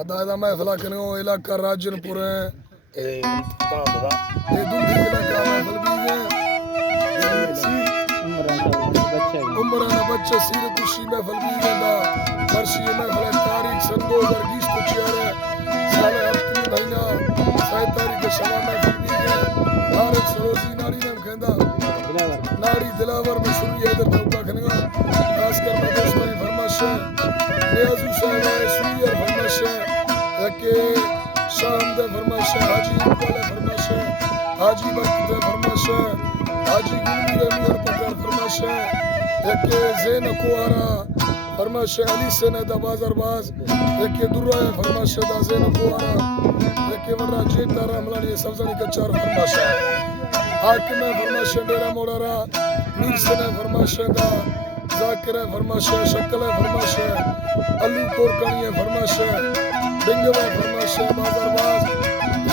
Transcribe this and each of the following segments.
अदायदा महफिल कनो इलाका राजनपुर है ए तांदा ये दूधी इलाका महफिल भी है उमराना बच्चा सीर खुशी महफिल भी है दा वर्षी महफिल तारीख सन 2020 को चियार है साले हफ्ते महीना 7 तारीख के शवा महफिल भी है तारीख सरोजी नारी नाम कहंदा नारी दिलावर में शुरू है इधर चौका खनेगा खास कर मैं दोस्तों की फरमाइश है नियाज़ू साहब सुनियर फरमाइश है कि शाम दे फरमाइश है हाजी इकबाल फरमाइश है हाजी बरकत फरमाइश है हाजी गुलमीर नूर पकर फरमाइश है एक ज़ैन कुआरा फरमाइश है अली से नदा बाज़रबाज एक दुर्रा फरमाइश है दा ज़ैन कुआरा एक वरा जेटा रामलानी सब्ज़नी का चार फरमाइश है हाकिम फरमाइश है डेरा मोड़ारा मीर से फरमाइश है दा जाकिर फरमाइश है शक्ल फरमाइश है अली कोरकानी फरमाइश है बिंगवा फरमाइश है बाज़रबाज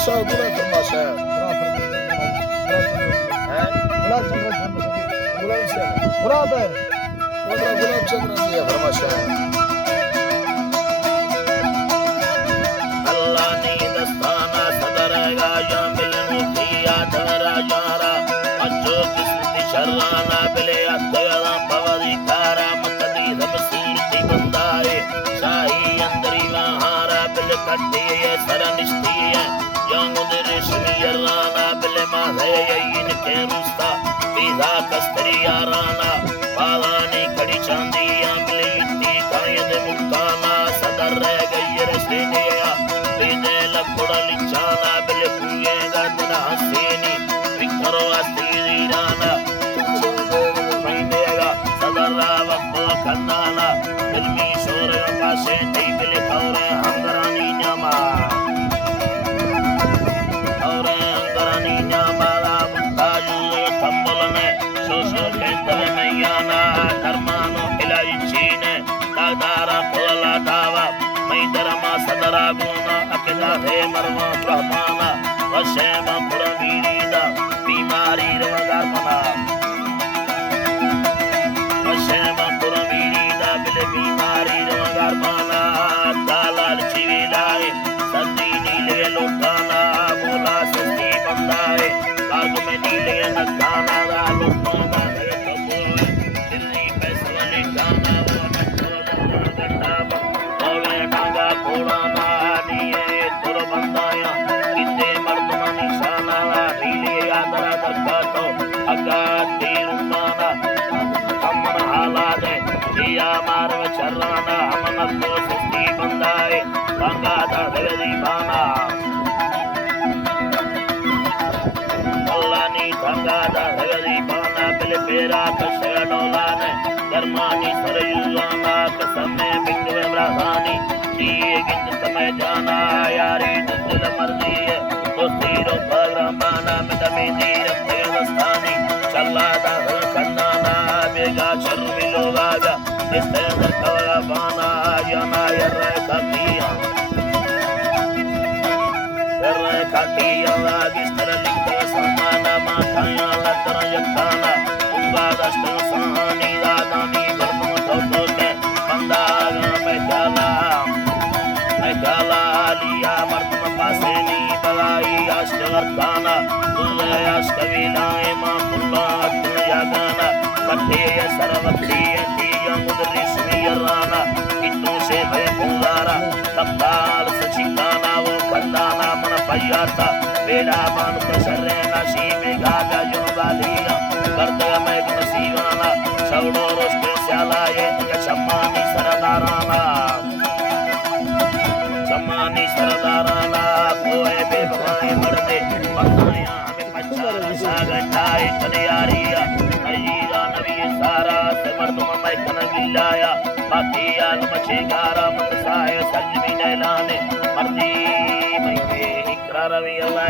शाह गुला फरमाइश है गुलाब चंद्र जी फरमाइश है अल्लाह ने दस्ताना सदरगा या मिलन किया धरा यारा अजो किस्मत शर्राना बिले अतरा पवरी कारा मतदी रमसीर बंदाए शाही अंदरी वहारा बिल कट्टी सरनिष्ठी या मुदर शमीराना बिल माहे इनके मुस्ता पीजा कस्तरी याराना पावानी कड़ी चांदी बिले इत्ती कायद मुक्ताना सदर रह गई रसलिया बिदे लकुड़ा लिचाना बिले कुएगा दिना हसीनी विकरो अस्तीराना मैंनेगा सदरा वक्त कन्नाना दिल्ली शोर पासे टी बिले खौरे हंगरानी न्यामा और हंगरानी न्यामा मुताजु तंबलने सोसो केंद्र मैयाना धर्मानो इलाई चीने दादारा कोला दावा मैदरमा सदरा गुना अकदा है मरमा ब्रह्माना वशेमा पुरमीरीदा बीमारी रवगारमना वशेमा पुरमीरीदा बिले बीमारी रवगारमना दालाल चिविलाए सदी नीले लोटाना मोला सस्ती बंदाए आग में नीले नगाना दा लोटाना है कबूल दिल्ली पैसवाले गाना वो नटो गंडा कोड़ाना निये तुर बंदाया किते मर्दमा निशाना नीले यादरा दरकातो अगा तीरुमाना अमन हाला दे जिया मारव चर्राना अमन तो सस्ती बंदाए गंगा दा दगदी बाना अल्लाह नी गंगा दा दगदी बाना बिल पेरा कशडोलाने धर्मानी सरयुलाना कसमे बिंगवे ब्रहानी जिए गिंद समय जाना यारी दिल मर्जी है तो तीरो भगरमाना में दमे दीर देवस्थानी चला दा खंडाना बेगा चल मिलोगा इस तरह कवला बाना याना यरे खातिया किस तरह लिखता समाना माखाया लतर यकाना उंगा दस्त सहानी दादानी गर्म तो के बंदा में गाला लिया मर्तम पासेनी बलाई अष्टवर्ताना तुले अष्टविलाए मां कुल्ला या गाना कटे सरवक्ती दिया मुदरिस मियराना कितों से भय पुलारा तब्बाल सचिकाना वो कंदाना मन पयाता बेड़ा मान प्रसरे नसीब गागा जुगालिया गर्द में नसीबाना सौड़ो रोस्ते स्यालाए चम्मानी सरदाराना सम्मानी सरदाराना कोए बेबवाए मर्दे बंदाया हमें पचाना सागटाए तनियारिया अजीरा नबी सारा से मर्दों में कन गिलाया बाकी आल मचे गारा मत साए सजमी नैलाने मर्दी में इकरार भी अल्लाह